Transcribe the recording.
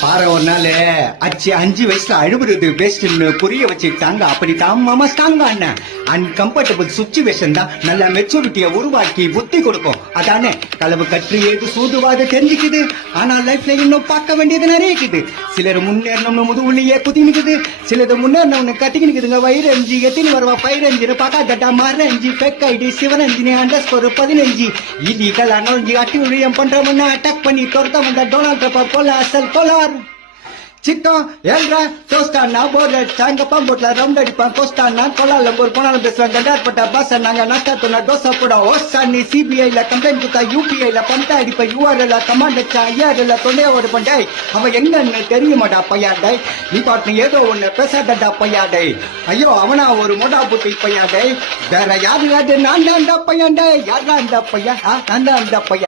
பாரு ஒரு நாள் அச்சு 5 வயசுல அழுகுறது பெஸ்ட்னு புரிய வச்சுட்டாங்க. அப்படித்தான் மாமா ஸ்ட்ராங்கா அண்ணன் அன்கம்ஃபர்டபுள் சுச்சுவேஷன் தான் நல்ல மெச்சூரிட்டியை உருவாக்கி புத்தி கொடுக்கும். அதானே களவு கற்று ஏது சூதுவாது தெரிஞ்சுக்குது. ஆனா லைஃப்ல இன்னும் பார்க்க வேண்டியது நிறைய இருக்குது. சிலர் முன்னேறணும்னு முதுகுள்ளியே குதிக்குது, சிலது முன்னேறணும்னு கட்டிக்கினுக்குதுங்க. வயிறு அஞ்சு எத்தினு வருவா பயிர் அஞ்சு பாக்கா தட்டா மர அஞ்சு பெக் ஐடி சிவரஞ்சினி அண்டர்ஸ்கோர் 15 இல்லீகல் அனோஞ்சி அட்டி உழியம் பண்றவன அட்டாக் பண்ணி துரத்த வந்த டொனால்ட் ட்ரம்ப் போல அசல் போலார் சிக்கம் ஏழ்ற தோஸ்டானா போர்டு சாயங்கப்பா போட்ல ரவுண்ட் அடிப்பான் கோஸ்டானா கொலாலம் ஒரு போனாலும் பேசுவாங்க. கண்டார்பட்ட பாச நாங்க நாட்டாத்தோனா தோசை போட ஓசானி சிபிஐல கம்ப்ளைண்ட் கொடுத்தா யூபிஐல பண்ட அடிப்ப யூஆர்எல்ல கமாண்ட் வச்சா ஐஆர்எல்ல தொண்டையோடு பண்டாய். அவன் எங்கன்னு தெரிய மாட்டா பையாடை. நீ பாட்டு ஏதோ ஒண்ணு பேசாதடா பையாடை. ஐயோ அவனா ஒரு மோட்டா புட்டி பையாடை. வேற யாரு நான் தான் அந்த பையாண்டை. யாரா அந்த பையன்? நான் தான் அந்த பையன்.